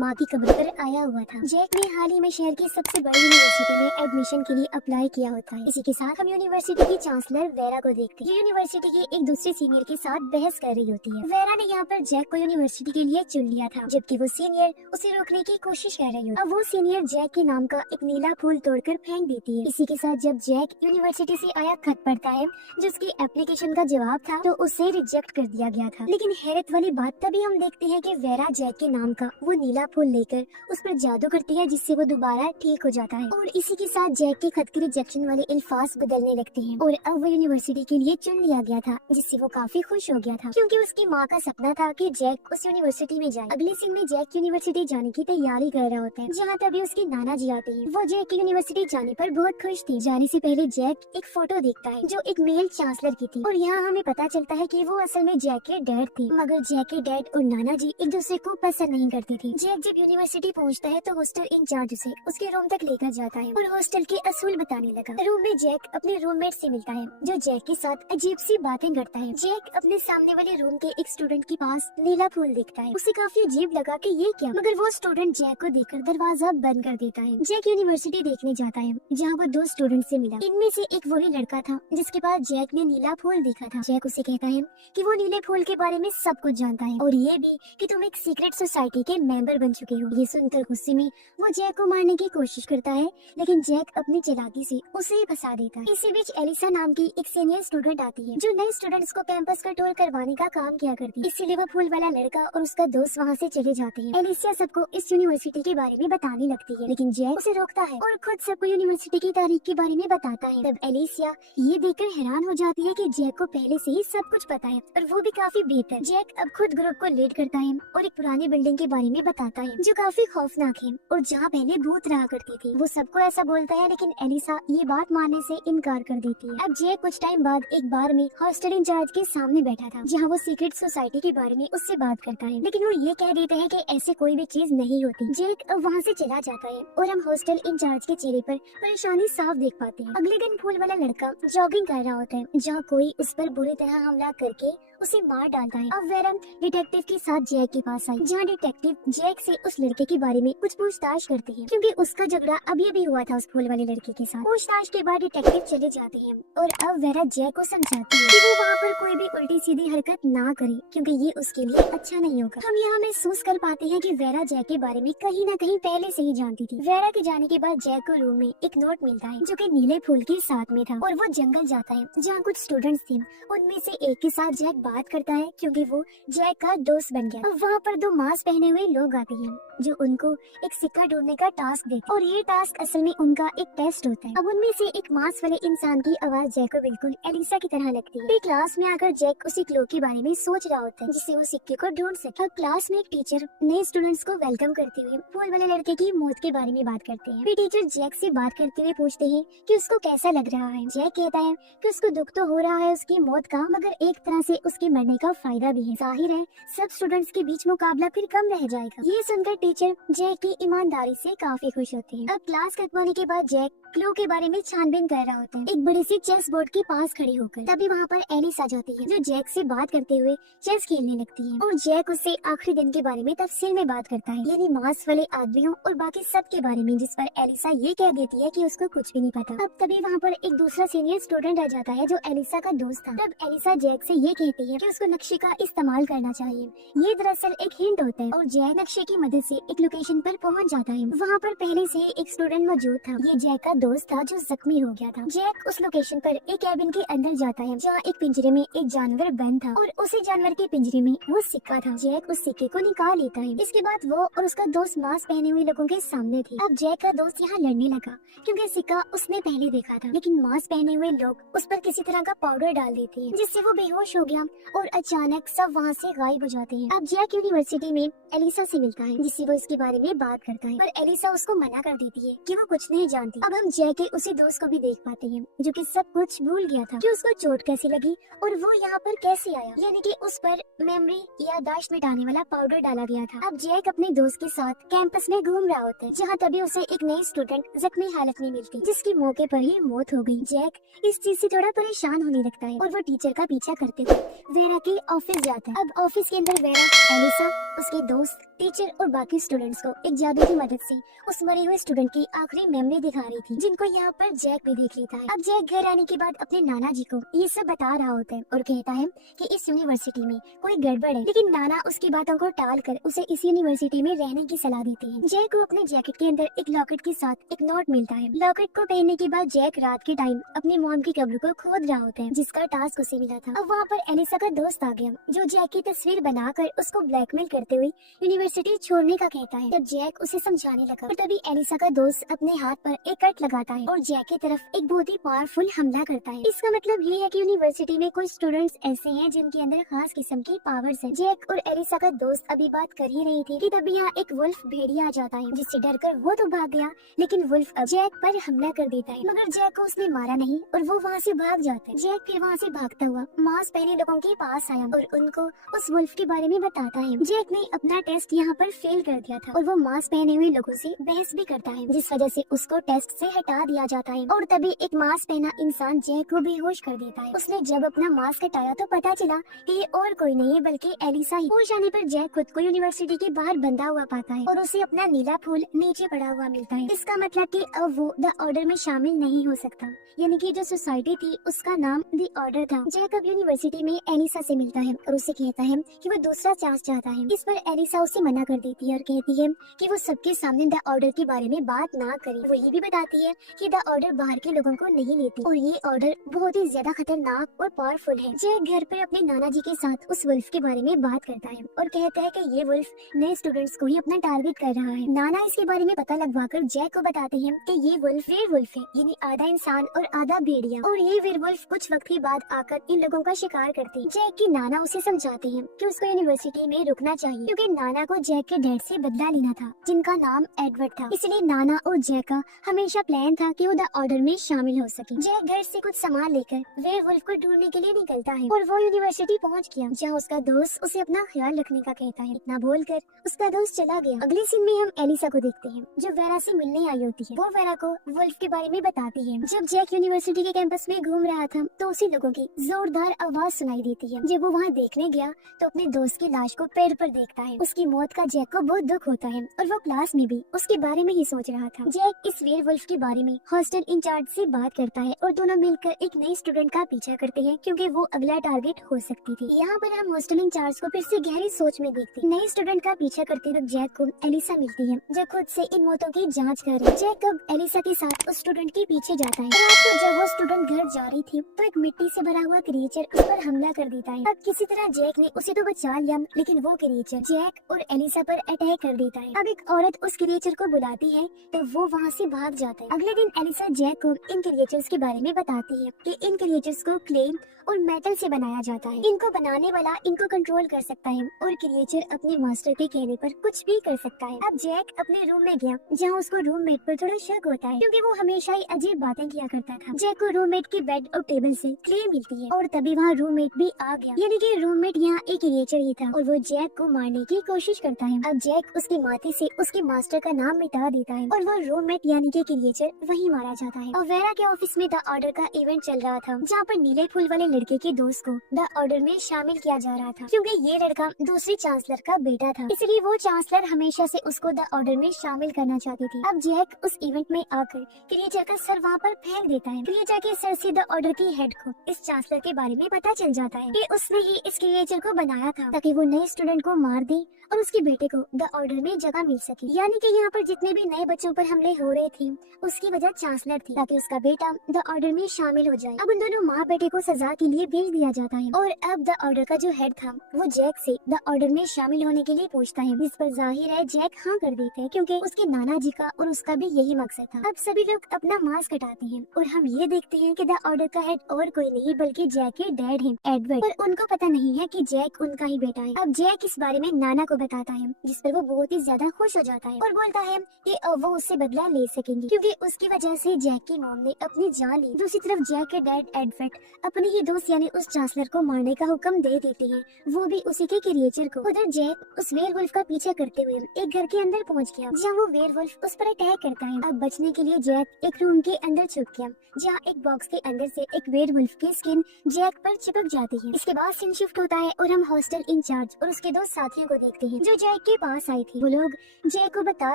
माँ की कब्र पर आया हुआ था। जैक ने हाल ही में शहर की सबसे बड़ी यूनिवर्सिटी में एडमिशन के लिए अप्लाई किया होता है। इसी के साथ हम यूनिवर्सिटी की चांसलर वेरा को देखते हैं। यूनिवर्सिटी की एक दूसरे सीनियर के साथ बहस कर रही होती है। वेरा ने यहाँ पर जैक को यूनिवर्सिटी के लिए चुन लिया था, जबकि वो सीनियर उसे रोकने की कोशिश कर रही होती है। अब वो सीनियर जैक के नाम का एक नीला फूल तोड़कर फेंक देती है। इसी के साथ जब जैक यूनिवर्सिटी से आया खत पढ़ता है जिसकी एप्लीकेशन का जवाब था, तो उसे रिजेक्ट कर दिया गया था। लेकिन हैरत वाली बात तभी हम देखते हैं कि वेरा जैक के नाम का वो नीला फूल लेकर उस पर जादू करती है, जिससे वो दोबारा ठीक हो जाता है। और इसी के साथ जैक के खत के रिजेक्शन वाले अल्फाज बदलने लगते हैं और अब वो यूनिवर्सिटी के लिए चुन लिया गया था, जिससे वो काफी खुश हो गया था, क्योंकि उसकी माँ का सपना था कि जैक उस यूनिवर्सिटी में जाए। अगले सीन में जैक यूनिवर्सिटी जाने की तैयारी कर रहा होता है, जहाँ तभी उसके नाना जी आते हैं। वो जैक की यूनिवर्सिटी जाने पर बहुत खुश थी। जाने से पहले जैक एक फोटो देखता है जो एक मेल चांसलर की थी, और यहाँ हमें पता चलता है कि वो असल में जैक के डैड थे। मगर जैक के डैड और नाना जी एक दूसरे को पसंद नहीं करते थे। जैक जब यूनिवर्सिटी पहुँचता है तो हॉस्टल इंचार्ज उसे उसके रूम तक लेकर जाता है और हॉस्टल के असूल बताने लगा। रूम में जैक अपने रूममेट से मिलता है, जो जैक के साथ अजीब सी बातें करता है। जैक अपने सामने वाले रूम के एक स्टूडेंट के पास नीला फूल देखता है। उसे काफी अजीब लगा कि ये क्या, मगर वो स्टूडेंट जैक को देखकर दरवाजा बंद कर देता है। जैक यूनिवर्सिटी देखने जाता है, जहाँ वो दो स्टूडेंट से मिला। इनमें से एक वही लड़का था जिसके पास जैक ने नीला फूल देखा था। जैक उसे कहता है कि वो नीले फूल के बारे में सब कुछ जानता है, और ये भी कि तुम एक सीक्रेट सोसाइटी के मेंबर बन चुके हो। ये सुनकर गुस्से में वो जैक को मारने की कोशिश करता है, लेकिन जैक अपनी चालाकी से उसे फंसा देता है। इसी बीच एलिसा नाम की एक सीनियर स्टूडेंट आती है, जो नए स्टूडेंट्स को कैंपस का टूर करवाने का काम किया करती है। इसीलिए वो फूल वाला लड़का और उसका दोस्त वहाँ से चले जाते हैं। एलिसा सबको इस यूनिवर्सिटी के बारे में बताने लगती है, लेकिन जैक उसे रोकता है और खुद सबको यूनिवर्सिटी की तारीख के बारे में बताता है। तब एलिसा ये देखकर हैरान हो जाती है कि जैक को पहले से ही सब कुछ पता है, और वो भी काफी बेहतर। जैक अब खुद ग्रुप को लीड करता है और एक पुरानी बिल्डिंग के बारे में बताता है, जो काफी खौफनाक है और जहाँ पहले भूत रहा करती थी। वो सबको ऐसा बोलता है, लेकिन एलिसा ये बात मानने से इनकार कर देती है। अब जैक कुछ टाइम बाद एक बार में हॉस्टल इंचार्ज के सामने बैठा था, जहाँ वो सीक्रेट सोसाइटी के बारे में उससे बात करता है, लेकिन वो ये कह देते हैं कि ऐसे कोई भी चीज नहीं होती। जैक अब वहाँ से चला जाता है और हम हॉस्टल इंचार्ज के चेहरे पर परेशानी साफ देख पाते हैं। अगले दिन फूल वाला लड़का जॉगिंग कर रहा होता है, जहाँ कोई उस पर बुरी तरह हमला करके उसे मार डालता है। अब वेरम डिटेक्टिव के साथ जैक के पास आई, जहाँ डिटेक्टिव जैक से उस लड़के के बारे में कुछ पूछताछ करती है, क्योंकि उसका झगड़ा अभी अभी हुआ था उस फूल वाले लड़के के साथ। पूछताछ के बाद डिटेक्टिव चले जाते हैं और अब वेरा जैक को समझाती है कि वो वहाँ पर कोई भी उल्टी सीधी हरकत ना करे, क्योंकि ये उसके लिए अच्छा नहीं होगा। हम यहाँ महसूस कर पाते हैं कि वेरा जैक के बारे में कहीं न कहीं पहले से ही जानती थी। वेरा के जाने के बाद जैक को रूम में एक नोट मिलता है, जो कि नीले फूल के साथ में था, और वो जंगल जाता है, जहाँ कुछ स्टूडेंट्स थे। उनमें से एक के साथ जैक बात करता है, क्योंकि वो जैक का दोस्त बन गया। अब वहाँ पर दो मास्क पहने हुए लोग आते हैं, जो उनको एक सिक्का ढूंढने का टास्क देते हैं, और ये टास्क असल में उनका एक टेस्ट होता है। अब उनमें से एक मास्क वाले इंसान की आवाज जैक को बिल्कुल एलिसा की तरह लगती है। फिर क्लास में आकर जैक उसी क्लो के बारे में सोच रहा होता है, जिससे वो सिक्के को ढूंढ सके। अब क्लास में एक टीचर नए स्टूडेंट्स को वेलकम करते हुए फूल वाले लड़के की मौत के बारे में बात करते हैं। फिर टीचर जैक से बात करते हुए पूछते हैं कि उसको कैसा लग रहा है। जैक कहता है कि उसको दुख तो हो रहा है उसकी मौत का, मगर एक तरह से उसके मरने का फायदा भी है। जाहिर है सब स्टूडेंट्स के बीच मुकाबला फिर कम रह जाएगा। ये सुनकर टीचर जैक की ईमानदारी से काफी खुश होते हैं। अब क्लास खत्म के बाद जैक क्लो के बारे में छानबीन कर रहा होता है, एक बड़ी सी चेस बोर्ड के पास खड़े होकर। तभी वहाँ पर एलिस आ जाती है, जो जैक से बात करते हुए चेस खेलने लगती है, और जैक उससे आखिरी दिन के बारे में तफसील में बात करता है, यानी मास्क वाले आदमियों और बाकी सब के बारे में, जिस पर एलिसा ये कह देती है कि उसको कुछ भी नहीं पता। अब तभी वहाँ पर एक दूसरा सीनियर स्टूडेंट आ जाता है, जो एलिसा का दोस्त था। तब एलिसा जैक से ये कहती है कि उसको नक्शे का इस्तेमाल करना चाहिए। ये दरअसल एक हिंट होता है, और जैक नक्शे की मदद से एक लोकेशन पर पहुंच जाता है। वहाँ पर पहले से एक स्टूडेंट मौजूद था, ये जैक का दोस्त था जो जख्मी हो गया था। जैक उस लोकेशन पर एक कैबिन के अंदर जाता है, जहाँ एक पिंजरे में एक जानवर बंद था, और उसी जानवर के पिंजरे में वो सिक्का था। जैक उस सिक्के को निकाल लेता है। इसके बाद वो और उसका दोस्त मास्क पहने हुए लोगों के सामने थे। अब जैक का दोस्त यहाँ लड़ने लगा, क्योंकि सिक्का उसने पहले देखा था, लेकिन मास्क पहने हुए लोग उस पर किसी तरह का पाउडर डाल देते हैं, जिससे वो बेहोश हो गया और अचानक सब वहाँ से गायब हो जाते हैं। अब जैक यूनिवर्सिटी में एलिसा से मिलता है, जिससे वो इसके बारे में बात करता है, पर एलिसा उसको मना कर देती है कि वो कुछ नहीं जानती। अब हम जैक के उसी दोस्त को भी देख पाते हैं, जो कि सब कुछ भूल गया था कि उसको चोट कैसे लगी और वो यहाँ पर कैसे आया, यानी कि उस पर मेमोरी याददाश्त मिटाने वाला पाउडर डाला गया था। अब जैक अपने दोस्त के साथ कैंपस में घूम रहा होता है, जहाँ तभी उसे एक नई स्टूडेंट जख्मी हालत में मिलती, जिसकी मौके पर ही मौत हो गई। जैक इस चीज से थोड़ा परेशान होने लगता है और वो टीचर का पीछा करते हुए वेरा के ऑफिस जाता है। अब ऑफिस के अंदर वेरा, एलिसा, उसके दोस्त, टीचर और बाकी स्टूडेंट्स को एक जादू की मदद से उस मरे हुए स्टूडेंट की आखिरी मेमोरी दिखा रही थी, जिनको यहाँ पर जैक भी देख लेता है। अब जैक घर आने के बाद अपने नाना जी को ये सब बता रहा होता है और कहता है कि इस यूनिवर्सिटी में कोई गड़बड़ है, लेकिन नाना उसकी बातों को टाल कर उसे इस यूनिवर्सिटी में रहने की सलाह देती है। जैक को अपने जैकेट के अंदर एक लॉकेट के साथ एक नोट मिलता है। लॉकेट को पहनने के बाद जैक रात के टाइम अपनी मॉम की कब्र को खोद रहा होता है, जिसका टास्क उसे मिला था। अब वहाँ पर एलिसा का दोस्त आ गया, जो जैक की तस्वीर बनाकर उसको ब्लैकमेल करते हुए यूनिवर्सिटी छोड़ने का कहता है। तब जैक उसे समझाने लगा और तभी एलिसा का दोस्त अपने हाथ पर एक कट लगाता है और जैक की तरफ एक बहुत ही पावरफुल हमला करता है। इसका मतलब ये है कि यूनिवर्सिटी में कुछ स्टूडेंट्स ऐसे हैं जिनके अंदर खास किस्म की पावर्स हैं। जैक और एलिसा का दोस्त अभी बात कर ही रही थी कि तभी यहाँ एक वुल्फ भेड़िया आ जाता है, जिससे डरकर वो तो भाग गया, लेकिन वुल्फ अब जैक पर हमला कर देता है, मगर जैक को उसने मारा नहीं और वो वहाँ से भाग जाता है। जैक फिर वहाँ से भागता हुआ मास्क पहने लोगों के पास आया और उनको उस वुल्फ के बारे में बताता है। जैक ने अपना टेस्ट यहाँ पर फेल कर दिया था और वो मास्क पहने हुए लोगों से बहस भी करता है, जिस वजह से उसको टेस्ट से हटा दिया जाता है। और तभी एक मास्क पहना इंसान जैक को बेहोश कर देता है। उसने जब अपना मास्क हटाया तो पता चला कि ये और कोई नहीं है बल्कि एलिसा ही। होश आने पर जैक खुद को यूनिवर्सिटी के बाहर बंधा हुआ पाता है और उसे अपना नीला फूल नीचे पड़ा हुआ मिलता है। इसका मतलब कि अब वो द ऑर्डर में शामिल नहीं हो सकता, यानी कि जो सोसाइटी थी उसका नाम द ऑर्डर था। जैक अब यूनिवर्सिटी में एलिसा से मिलता है और उसे कहता है कि वो दूसरा चांस चाहता है। इस पर एलिसा उसे मना कर देती है और कहती है कि वो सबके सामने द ऑर्डर के बारे में बात ना करे। वो ये भी बताती है कि द ऑर्डर बाहर के लोगों को नहीं लेती और ये ऑर्डर बहुत ही ज्यादा खतरनाक और पावरफुल है। जैक घर पर अपने नाना जी के साथ उस वुल्फ के बारे में बात करता है और कहता है कि ये वुल्फ नए स्टूडेंट्स को ही अपना टारगेट कर रहा है। नाना इसके बारे में पता लगवाकर जैक को बताते हैं कि ये वुल्फ वेयरवुल्फ है, यानी आधा इंसान और आधा भेड़िया, और ये वेयरवुल्फ कुछ वक्त के बाद आकर इन लोगों का शिकार करते हैं। जैक की नाना उसे समझाते हैं कि उसको यूनिवर्सिटी में रुकना चाहिए, क्योंकि नाना को जैक के डैड से बदला लेना था, जिनका नाम एडवर्ड था। इसलिए नाना और जैक का हमेशा प्लान था कि वो द ऑर्डर में शामिल हो सके। जैक घर से कुछ सामान लेकर वेयरवुल्फ को ढूंढने के लिए निकलता है और वो यूनिवर्सिटी पहुंच गया, जहां उसका दोस्त उसे अपना ख्याल रखने का कहता है। इतना बोलकर उसका दोस्त चला गया। अगले सीन में हम एलिसा को देखते हैं, जो वेरा से मिलने आई होती है। वो वेरा को वुल्फ के बारे में बताती है। जब जैक यूनिवर्सिटी के कैंपस में घूम रहा था तो उसे लोगों की जोरदार आवाज सुनाई देती है। जब वो वहाँ देखने गया तो अपने दोस्त की लाश को पेड़ पर देखता है। उसकी मौत का जैक को बहुत दुख होता है और वो क्लास में भी उसके बारे में ही सोच रहा था। जैक इस वेयरवुल्फ के बारे में हॉस्टल इंचार्ज से बात करता है और दोनों मिलकर एक नई स्टूडेंट का पीछा करते हैं, क्योंकि वो अगला टारगेट हो सकती थी। यहाँ पर हम हॉस्टल इंचार्ज को फिर से गहरी सोच में देखते हैं। नई स्टूडेंट का पीछा करते वक्त जैक को एलिसा मिलती है, जो खुद से इन मौतों की जांच कर रही है। जैक अब एलिसा के साथ उस स्टूडेंट के पीछे जाता है। रात को जब वो स्टूडेंट घर जा रही थी तो एक मिट्टी से भरा हुआ क्रिएचर उस पर हमला कर देता है। अब किसी तरह जैक ने उसे तो बचा लिया, लेकिन वो क्रिएचर जैक और एलिसा पर अटैक कर देता है। अब एक औरत उस क्रिएचर को बुलाती है तो वो वहाँ से भाग जाता है। अगले दिन एलिसा जैक को इन क्रिएचर्स के बारे में बताती है कि इन क्रिएचर्स को क्ले और मेटल से बनाया जाता है। इनको बनाने वाला इनको कंट्रोल कर सकता है और क्रिएचर अपने मास्टर के कहने पर कुछ भी कर सकता है। अब जैक अपने रूम में गया, जहाँ उसको रूममेट पर थोड़ा शक होता है, क्योंकि वो हमेशा ही अजीब बातें किया करता था। जैक को रूममेट के बेड और टेबल से क्ले मिलती है और तभी वहाँ रूममेट भी आ गया, यानी कि रूममेट यहाँ एक क्रिएचर ही था और वो जैक को मारने की कोशिश करता है। अब जैक उसके माथे से उसके मास्टर का नाम मिटा देता है और वो रूममेट यानी कि क्रिएचर वहीं मारा जाता है। और वेरा के ऑफिस में द ऑर्डर का इवेंट चल रहा था, जहाँ पर नीले फूल वाले लड़के के दोस्त को द ऑर्डर में शामिल किया जा रहा था, क्योंकि ये लड़का दूसरी चांसलर का बेटा था। इसलिए वो चांसलर हमेशा से उसको द ऑर्डर में शामिल करना चाहती थी। अब जैक उस इवेंट में आकर क्रिएचर का सर वहाँ पर फेंक देता है। क्रिएचर के सर से द ऑर्डर की हेड को इस चांसलर के बारे में पता चल जाता है कि उसने ही इस क्रिएचर को बनाया था, ताकि वो नए स्टूडेंट को मार दे और उसके बेटे को द ऑर्डर में जगह मिल सके। यानी कि यहाँ पर जितने भी नए बच्चों पर हमले हो रहे थे उसकी वजह चांसलर थी, ताकि उसका बेटा द ऑर्डर में शामिल हो जाए। अब उन दोनों माँ बेटे को सजा के लिए भेज दिया जाता है और अब द ऑर्डर का जो हेड था वो जैक से द ऑर्डर में शामिल होने के लिए पूछता है, जिस पर जाहिर है जैक हाँ कर देते हैं, क्योंकि उसके नाना जी का और उसका भी यही मकसद था। अब सभी लोग अपना मास्क हटाते हैं और हम ये देखते हैं कि द ऑर्डर का हेड और कोई नहीं बल्कि जैक के डैड हैं, एडवर्ड, और उनको पता नहीं है कि जैक उनका ही बेटा है। अब जैक इस बारे में नाना को बताता है, जिस पर वो बहुत ही ज्यादा खुश हो जाता है और बोलता है कि अब वो उससे बदला ले सकेंगे क्योंकि उसकी वजह से जैक की मॉम ने अपनी जान ली। दूसरी तरफ जैक के डैड एडवर्ड अपने ही दोस्त यानी उस चांसलर को मारने का हुक्म दे देते हैं, वो भी उसी के क्रिएचर को। उधर जैक उस वेयरवुल्फ का पीछा करते हुए एक घर के अंदर पहुंच गया जहाँ वो वेयरवुल्फ उस पर अटैक करता है। अब बचने के लिए जैक एक रूम के अंदर छुप गया जहाँ एक बॉक्स के अंदर से एक वेयरवुल्फ की स्किन जैक पर चिपक जाती है। इसके बाद सीन शिफ्ट होता है और हम हॉस्टल इंचार्ज और उसके दो साथियों को देखते हैं जो जैक के पास आई थी। वो लोग जैक को बता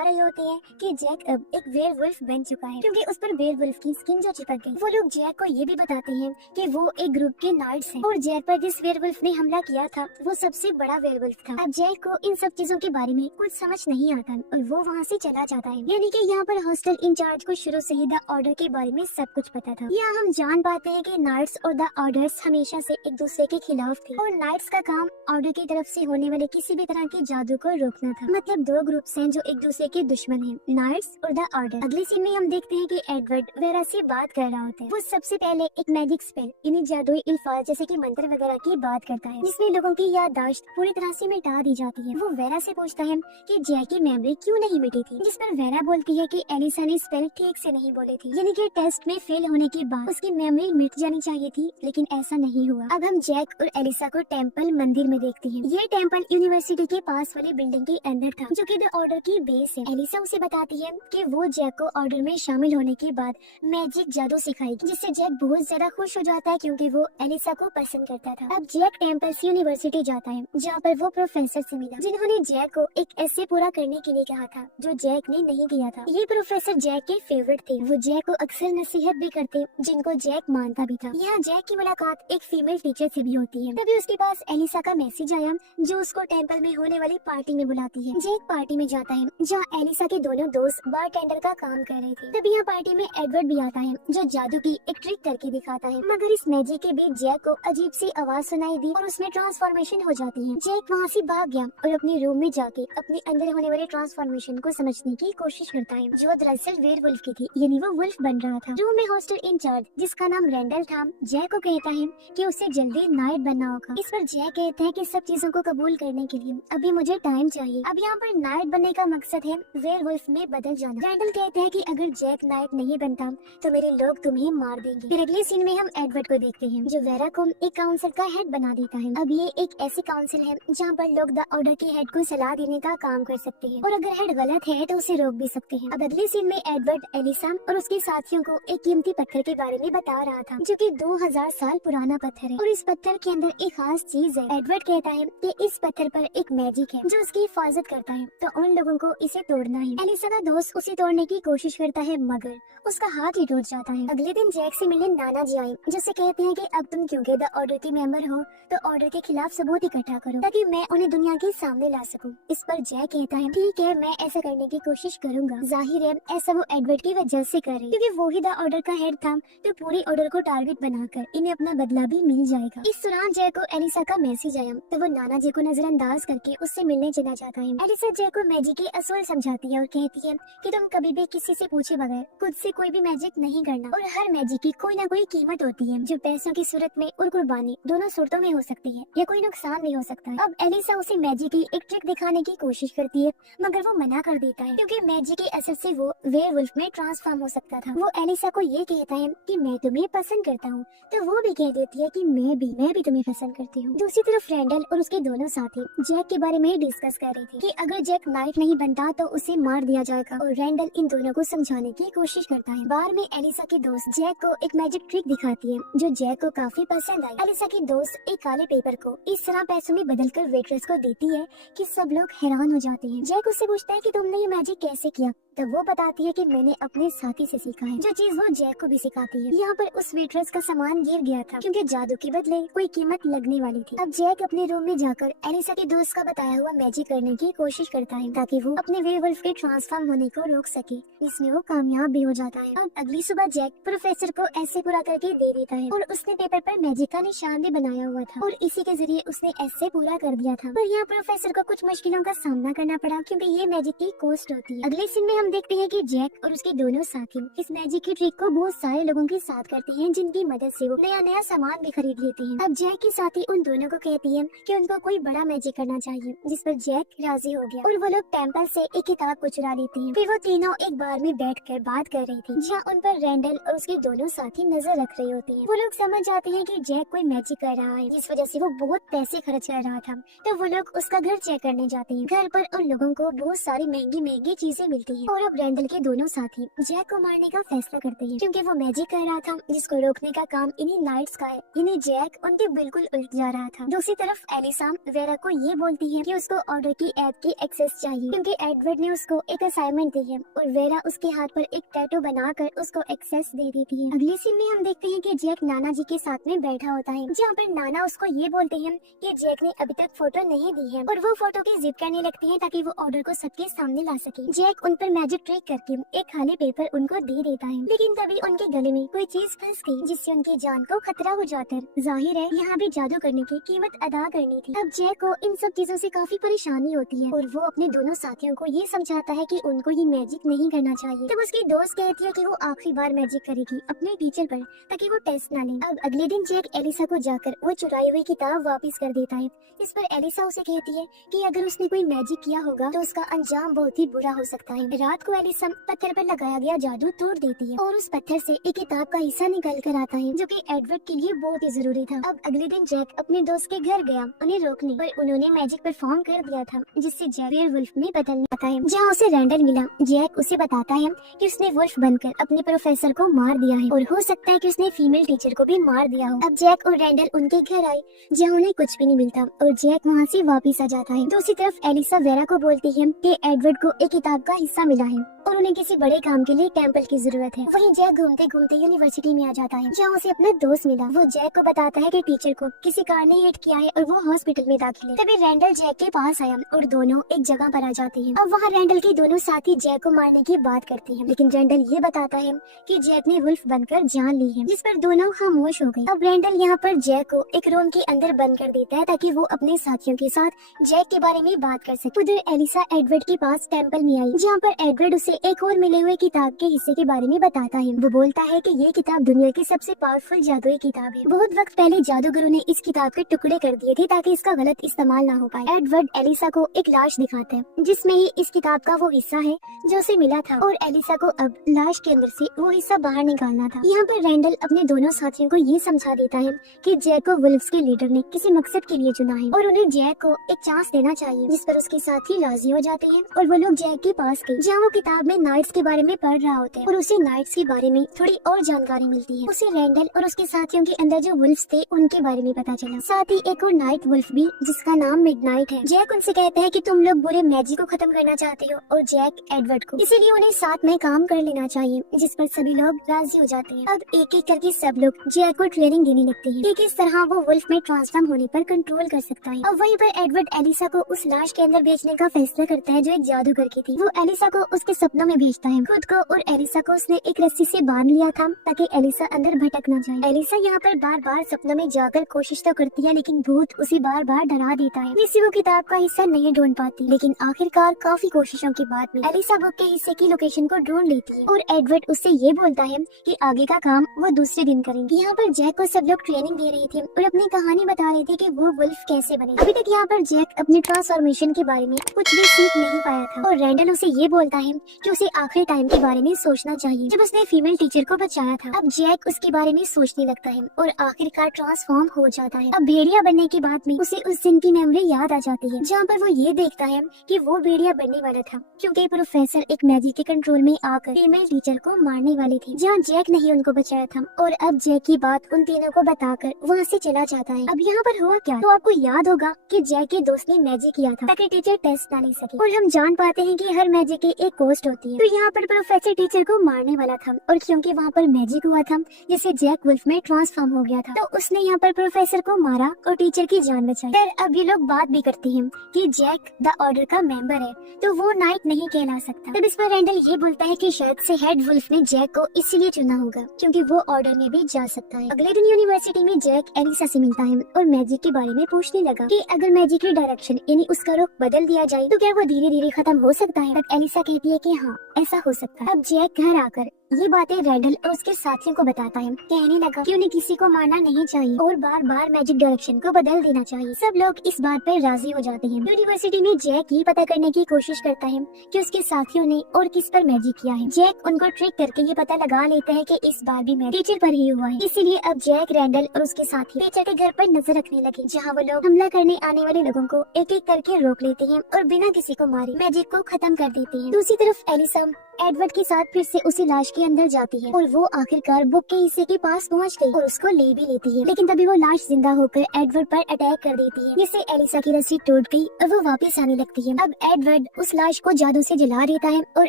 रहे होते हैं कि जैक अब एक वेयरवुल्फ बन चुका है क्योंकि उस पर वेयरवुल्फ की स्किन जो चिपक गई। वो लोग जैक को ये भी बताते हैं कि वो एक ग्रुप के नाइट्स हैं और जैक पर जिस वेयरवुल्फ ने हमला किया था वो सबसे बड़ा वेयरवुल्फ था। अब जैक को इन सब चीजों के बारे में कुछ समझ नहीं आता और वो वहाँ से चला जाता है। यानी कि यहाँ पर हॉस्टल इंचार्ज को शुरू से ही द ऑर्डर के बारे में सब कुछ पता था। यहाँ हम जान पाते हैं कि नाइट्स और द ऑर्डर्स हमेशा से एक दूसरे के खिलाफ थे और नाइट्स का काम ऑर्डर की तरफ से होने वाले किसी भी तरह के जादू को रोकना था। मतलब दो ग्रुप्स हैं जो एक दूसरे के दुश्मन हैं, नाइट्स और द ऑर्डर। अगले सीन में हम देखते हैं कि एडवर्ड वेरा से बात कर रहा होता है। वो सबसे पहले एक मैजिक स्पेल यानी जादुई अल्फाज जैसे कि मंत्र वगैरह की बात करता है जिसमें लोगों की याददाश्त पूरी तरह से मिटा दी जाती है। वो वेरा से पूछता है कि जैक की मेमोरी क्यों नहीं मिटी थी, जिस पर वेरा बोलती है कि एलिसा ने स्पेल ठीक से नहीं बोले थी, यानी कि टेस्ट में फेल होने के बाद उसकी मेमोरी मिट जानी चाहिए थी, लेकिन ऐसा नहीं हुआ। अब हम जैक और एलिसा को टेम्पल मंदिर में देखते हैं। ये टेम्पल यूनिवर्सिटी के पास वाली बिल्डिंग के अंदर था जो कि द ऑर्डर की बेस है। एलिसा उसे बताती है कि वो जैक को ऑर्डर में शामिल होने के बाद मैजिक जादू सिखाएगी, जिससे जैक बहुत ज्यादा खुश हो जाता है क्योंकि वो एलिसा को पसंद करता था। अब जैक टेम्पल्स यूनिवर्सिटी जाता है जहाँ पर वो प्रोफेसर से मिला जिन्होंने जैक को एक ऐसे पूरा करने के लिए कहा था जो जैक ने नहीं किया था। ये प्रोफेसर जैक के फेवरेट थे, वो जैक को अक्सर नसीहत भी करते जिनको जैक मानता भी था। यहाँ जैक की मुलाकात एक फीमेल टीचर से भी होती है। तभी उसके पास एलिसा का मैसेज आया जो उसको टेम्पल में होने वाली पार्टी में बुलाती है। जैक पार्टी में जाता है जहाँ एलिसा के दोनों दोस्त बारटेंडर का काम कर रहे थे। तभी यहाँ पार्टी में एडवर्ड भी आता है जो जादू की एक ट्रिक करके दिखाता है, मगर इस मैजिक के बीच जैक को अजीब सी आवाज सुनाई दी और उसमें ट्रांसफॉर्मेशन हो जाती है। जैक वहाँ से भाग गया और अपने रूम में जाके अपने अंदर होने वाले ट्रांसफॉर्मेशन को समझने की कोशिश करता है जो दरअसल वेयरवुल्फ की थी, यानी वो वुल्फ बन रहा था। रूम में हॉस्टल इंचार्ज जिसका नाम रैंडल था जैक को कहता है कि उसे जल्दी नाइट बनना होगा। इस पर जैक कहते हैं कि सब चीजों को कबूल करने के लिए अभी मुझे टाइम चाहिए। अब यहाँ पर नाइट बनने का मकसद है वेयरवुल्फ में बदल जाना। रैंडल कहते हैं कि अगर जैक नाइट नहीं बनता तो मेरे लोग तुम्हें मार देंगे। फिर अगले सीन में हम एडवर्ड को देखते हैं जो वेरा को एक काउंसिल का हेड बना देता है। अब ये एक ऐसी काउंसिल है जहाँ पर लोग द ऑर्डर के हेड को सलाह देने का काम कर सकते हैं और अगर हेड गलत है तो उसे रोक भी सकते हैं। अब अगले सीन में एडवर्ड एलिसा और उसके साथियों को एक कीमती पत्थर के बारे में बता रहा था जो कि 2000 साल पुराना पत्थर है और इस पत्थर के अंदर एक खास चीज है। एडवर्ड कहता है कि इस पत्थर पर एक मैजिक है जो उसकी हिफाजत करता है, तो उन लोगों को इसे तोड़ना है। एलिसा का दोस्त उसे तोड़ने की कोशिश करता है मगर उसका हाथ ही टूट जाता है। अगले दिन जैक से मिलने नाना जी आए जिससे कहते हैं कि अब तुम क्योंकि द ऑर्डर के मेंबर हो तो ऑर्डर के खिलाफ सबूत इकट्ठा करो ताकि मैं उन्हें दुनिया के सामने ला सकूं। इस पर जैक कहता है ठीक है, मैं ऐसा करने की कोशिश करूंगा। जाहिर है ऐसा वो एडवर्ड की वजह से कर रही क्योंकि वो ही द ऑर्डर का हेड था, तो पूरी ऑर्डर को टारगेट बनाकर इन्हें अपना बदला भी मिल जाएगा। इस दौरान जैक को एलिसा का मैसेज आया तो वो नाना जी को नजरअंदाज करके उससे मिलने चला जाता है। एलिसा जैक को मैजिक के असूल समझाती है और कहती है कि तुम कभी भी किसी से पूछे बगैर खुद से कोई भी मैजिक नहीं करना और हर मैजिक की कोई ना कोई कीमत होती है जो पैसों की सूरत में और कुर्बानी दोनों सूरतों में हो सकती है या कोई नुकसान भी हो सकता है। अब एलिसा उसे मैजिक की एक ट्रिक दिखाने की कोशिश करती है मगर वो मना कर देता है क्योंकि मैजिक के असर से वो वेयरवुल्फ में ट्रांसफॉर्म हो सकता था। वो एलिसा को ये कहता है कि मैं तुम्हें पसंद करता हूँ तो वो भी कह देती है कि मैं भी तुम्हें पसंद करती हूँ। दूसरी तरफ रैंडल और उसके दोनों साथी जैक के बारे में डिस्कस कर रहे थे कि अगर जैक नाइट नहीं बनता तो उसे मार दिया जाएगा और रैंडल इन दोनों को समझाने की कोशिश करता है। बार में एलिसा की दोस्त जैक को एक मैजिक ट्रिक दिखाती है जो जैक को काफी पसंद आई। एलिसा की दोस्त एक काले पेपर को इस तरह पैसों में बदलकर वेट्रेस को देती है कि सब लोग हैरान हो जाते हैं। जैक उससे पूछता है कि तुमने ये मैजिक कैसे किया, तब वो बताती है कि मैंने अपने साथी से सीखा है, जो चीज वो जैक को भी सिखाती है। यहाँ पर उस वेट्रेस का सामान गिर गया था क्योंकि जादू के बदले कोई कीमत लगने वाली थी। अब जैक अपने रूम में जाकर एलिसा के दोस्त का बताया हुआ मैजिक करने की कोशिश करता है ताकि वो अपने वेयरवुल्फ के ट्रांसफॉर्म होने को रोक सके। इसमें वो कामयाब भी हो जाता है। अब अगली सुबह जैक प्रोफेसर को ऐसे पूरा करके दे देता है और उसने पेपर पर मैजिक का निशान भी बनाया हुआ था और इसी के जरिए उसने ऐसे पूरा कर दिया था। पर यहाँ प्रोफेसर को कुछ मुश्किलों का सामना करना पड़ा क्योंकि ये मैजिक की कॉस्ट होती है। अगले सीन में हम हम देखते हैं कि जैक और उसके दोनों साथी इस मैजिक की ट्रिक को बहुत सारे लोगों के साथ करते हैं, जिनकी मदद से वो नया नया सामान भी खरीद लेते हैं। अब जैक के साथी उन दोनों को कहती है कि उनको कोई बड़ा मैजिक करना चाहिए, जिस पर जैक राजी हो गया और वो लोग टेम्पल से एक किताब को चुरा लेते हैं। फिर वो तीनों एक बार में बैठकर बात कर रही थी, जहाँ उन पर रैंडल और उसके दोनों साथी नजर रख रहे होते हैं। वो लोग समझ जाते हैं कि जैक कोई मैजिक कर रहा है, जिस वजह से वो बहुत पैसे खर्च कर रहा था। तो वो लोग उसका घर चेक करने जाते हैं। घर पर उन लोगों को बहुत सारी महंगी महंगी चीजें मिलती हैं और अब रैंडल के दोनों साथी जैक को मारने का फैसला करते हैं, क्योंकि वो मैजिक कर रहा था, जिसको रोकने का काम इन्हीं नाइट्स का है। इन्हें जैक उनके बिल्कुल उल्ट जा रहा था। दूसरी तरफ एलिसा वेरा को ये बोलती है कि उसको ऑर्डर की ऐप की एक्सेस चाहिए, क्योंकि एडवर्ड ने उसको एक असाइनमेंट दी है और वेरा उसके हाथ पर एक टैटू बनाकर उसको एक्सेस दे देती है। अगले सीन में हम देखते हैं कि जैक नाना जी के साथ में बैठा होता है, जहाँ पर नाना उसको ये बोलते हैं कि जैक ने अभी तक फोटो नहीं दी है और वो फोटो की जिद करने लगती है ताकि वो ऑर्डर को सबके सामने ला सके। जैक उन पर मैजिक ट्रिक करके एक खाली पेपर उनको दे देता है, लेकिन तभी उनके गले में कोई चीज फंस गई, जिससे उनकी जान को खतरा हो जाता है। जाहिर है यहाँ भी जादू करने की कीमत अदा करनी थी। अब जैक को इन सब चीजों से काफी परेशानी होती है और वो अपने दोनों साथियों को ये समझाता है कि उनको ये मैजिक नहीं करना चाहिए। तब उसकी दोस्त कहती है कि वो आखिरी बार मैजिक करेगी अपने टीचर पर, ताकि वो टेस्ट ना ले। अब अगले दिन जैक एलिसा को जाकर वो चुराई हुई किताब वापस कर देता है। इस पर एलिसा उसे कहती है कि अगर उसने कोई मैजिक किया होगा तो उसका अंजाम बहुत ही बुरा हो सकता है। रात को एलिसा पत्थर पर लगाया गया जादू तोड़ देती है और उस पत्थर से एक किताब का हिस्सा निकल कर आता है, जो कि एडवर्ड के लिए बहुत ही जरूरी था। अब अगले दिन जैक अपने दोस्त के घर गया उन्हें रोकने, पर उन्होंने मैजिक परफॉर्म कर दिया था, जिससे जैक वेयरवुल्फ में बदल जाता है। जहाँ उसे रैंडल मिला, जैक उसे बताता है कि उसने वुल्फ बनकर अपने प्रोफेसर को मार दिया है और हो सकता है कि उसने फीमेल टीचर को भी मार दिया हो। अब जैक और रैंडल उनके घर आए, जहाँ उन्हें कुछ भी नहीं मिलता और जैक वहाँ से वापस आ जाता है। दूसरी तरफ एलिसा वेरा को बोलती है कि एडवर्ड को एक किताब का हिस्सा मिला है और उन्हें किसी बड़े काम के लिए टेम्पल की जरूरत है। वहीं जैक घूमते घूमते यूनिवर्सिटी में आ जाता है, जहाँ उसे अपना दोस्त मिला। वो जैक को बताता है कि टीचर को किसी कार ने हिट किया है और वो हॉस्पिटल में दाखिल है। तभी रैंडल जैक के पास आया और दोनों एक जगह पर आ जाते हैं। अब वहाँ रैंडल के दोनों साथी जैक को मारने की बात करते हैं, लेकिन रैंडल ये बताता है कि जैक ने वुल्फ बनकर जान ली है, जिस पर दोनों खामोश हो गए। अब रैंडल यहाँ पर जैक को एक रूम के अंदर बंद कर देता है ताकि वो अपने साथियों के साथ जैक के बारे में बात कर सके। उधर एलिसा एडवर्ड के पास टेम्पल में आई, जहाँ पर एडवर्ड उसे एक और मिले हुए किताब के हिस्से के बारे में बताता है। वो बोलता है कि ये किताब दुनिया की सबसे पावरफुल जादुई किताब है। बहुत वक्त पहले जादूगरों ने इस किताब के टुकड़े कर दिए थे ताकि इसका गलत इस्तेमाल ना हो पाए। एडवर्ड एलिसा को एक लाश दिखाता है, जिसमें ही इस किताब का वो हिस्सा है जो उसे मिला था, और एलिसा को अब लाश के अंदर से वो हिस्सा बाहर निकालना था। यहाँ पर रैंडल अपने दोनों साथियों को ये समझा देता है कि जैक को वुल्फ्स के लीडर ने किसी मकसद के लिए चुना है और उन्हें जैक को एक चांस देना चाहिए, जिस पर उसके साथी राजी हो जाते हैं और वो लोग जैक के पास गए, जहाँ वो किताब में नाइट्स के बारे में पढ़ रहा होता है और उसे नाइट्स के बारे में थोड़ी और जानकारी मिलती है। उसे रैंडल और उसके साथियों के अंदर जो वुल्फ्स थे उनके बारे में पता चला, साथ ही एक और नाइट वुल्फ भी जिसका नाम मिडनाइट है। जैक उनसे कहता है कि तुम लोग बुरे मैजिक को खत्म करना चाहते हो और जैक एडवर्ड को, इसीलिए उन्हें साथ में काम कर लेना चाहिए, जिस पर सभी लोग राजी हो जाते हैं। अब एक एक करके सब लोग जैक को ट्रेनिंग देने लगते हैं कि किस तरह वो वुल्फ में ट्रांसफॉर्म होने पर कंट्रोल कर सकता है। अब वहीं पर एडवर्ड एलिसा को उस लाश के अंदर भेजने का फैसला करता है जो एक जादूगर की थी। वो एलिसा को उसके सपनों में भेजता है। खुद को और एलिसा को उसने एक रस्सी से बांध लिया था ताकि एलिसा अंदर भटक न जाए। एलिसा यहाँ पर बार बार सपनों में जाकर कोशिश तो करती है, लेकिन भूत उसे बार बार डरा देता है, जिससे वो किताब का हिस्सा नहीं ढूंढ पाती। लेकिन आखिरकार काफी कोशिशों के बाद में एलिसा बुक के हिस्से की लोकेशन को ढूंढ लेती है और एडवर्ड उससे ये बोलता है कि आगे का काम वो दूसरे दिन करेंगे। यहाँ पर जैक को सब लोग ट्रेनिंग दे रहे थे और अपनी कहानी बता रहे थे कि वो वुल्फ कैसे बने। अभी तक यहाँ पर जैक अपने ट्रांसफॉर्मेशन के बारे में कुछ भी सीख नहीं पाया था और रैंडल उसे ये बोलता है कि उसे आखिरी टाइम के बारे में सोचना चाहिए जब उसने फीमेल टीचर को बचाया था। अब जैक उसके बारे में सोचने लगता है और आखिरकार ट्रांसफॉर्म हो जाता है। अब भेड़िया बनने के बाद में उसे उस दिन की मेमोरी याद आ जाती है, जहाँ पर वो ये देखता है कि वो भेड़िया बनने वाला था क्योंकि प्रोफेसर एक मैजिक के कंट्रोल में आकर फीमेल टीचर को मारने वाले थे, जहाँ जैक ने ही उनको बचाया था। और अब जैक की बात उन तीनों को बताकर वहाँ से चला जाता है। अब यहाँ पर हुआ क्या, तो आपको याद होगा कि जैक के दोस्त ने मैजिक किया था ताकि टीचर टेस्ट ना ले सके, और हम जान पाते हैं कि हर मैजिक की एक कॉस्ट होती है। तो यहाँ पर प्रोफेसर टीचर को मारने वाला था और क्योंकि वहाँ पर मैजिक हुआ था जिससे जैक वुल्फ में ट्रांसफॉर्म हो गया था, तो उसने यहाँ पर प्रोफेसर को मारा और टीचर की जान बचाई। फिर अब ये लोग बात भी करते हैं कि जैक द ऑर्डर का मेंबर है तो वो नाइट नहीं कहला सकता। तब इस पर रैंडल ये बोलता है कि शायद से हेड वुल्फ ने जैक को इसीलिए चुना होगा क्योंकि वो ऑर्डर में भी जा सकता है। अगले दिन यूनिवर्सिटी में जैक एलिसा से मिलता है और मैजिक के बारे में पूछने लगा कि अगर मैजिक की डायरेक्शन यानी उसका रुख बदल दिया जाए तो क्या वो धीरे धीरे खत्म हो सकता है। तब एलिसा कहती है कि हाँ ऐसा हो सकता है। अब जैक घर आकर ये बातें रैंडल और उसके साथियों को बताता है। कहने लगा कि उन्हें किसी को मारना नहीं चाहिए और बार बार मैजिक डायरेक्शन को बदल देना चाहिए। सब लोग इस बात पर राजी हो जाते हैं। यूनिवर्सिटी में जैक ये पता करने की कोशिश करता है कि उसके साथियों ने और किस पर मैजिक किया है। जैक उनको ट्रिक करके ये पता लगा लेता है कि इस बार भी मैजिक टीचर पर ही हुआ है। इसीलिए अब जैक, रैंडल और उसके साथी टीचर के घर पर नजर रखने लगे, जहाँ वो लोग हमला करने आने वाले लोगों को एक एक करके रोक लेते हैं और बिना किसी को मारे मैजिक को खत्म कर देते हैं। दूसरी तरफ एलिसा एडवर्ड के साथ फिर से उसी लाश के अंदर जाती है और वो आखिरकार बुक के हिस्से के पास पहुंच गई और उसको ले भी लेती है। लेकिन तभी वो लाश जिंदा होकर एडवर्ड पर अटैक कर देती है, जिससे एलिसा की रस्सी टूट गई और वो वापस आने लगती है। अब एडवर्ड उस लाश को जादू से जला देता है और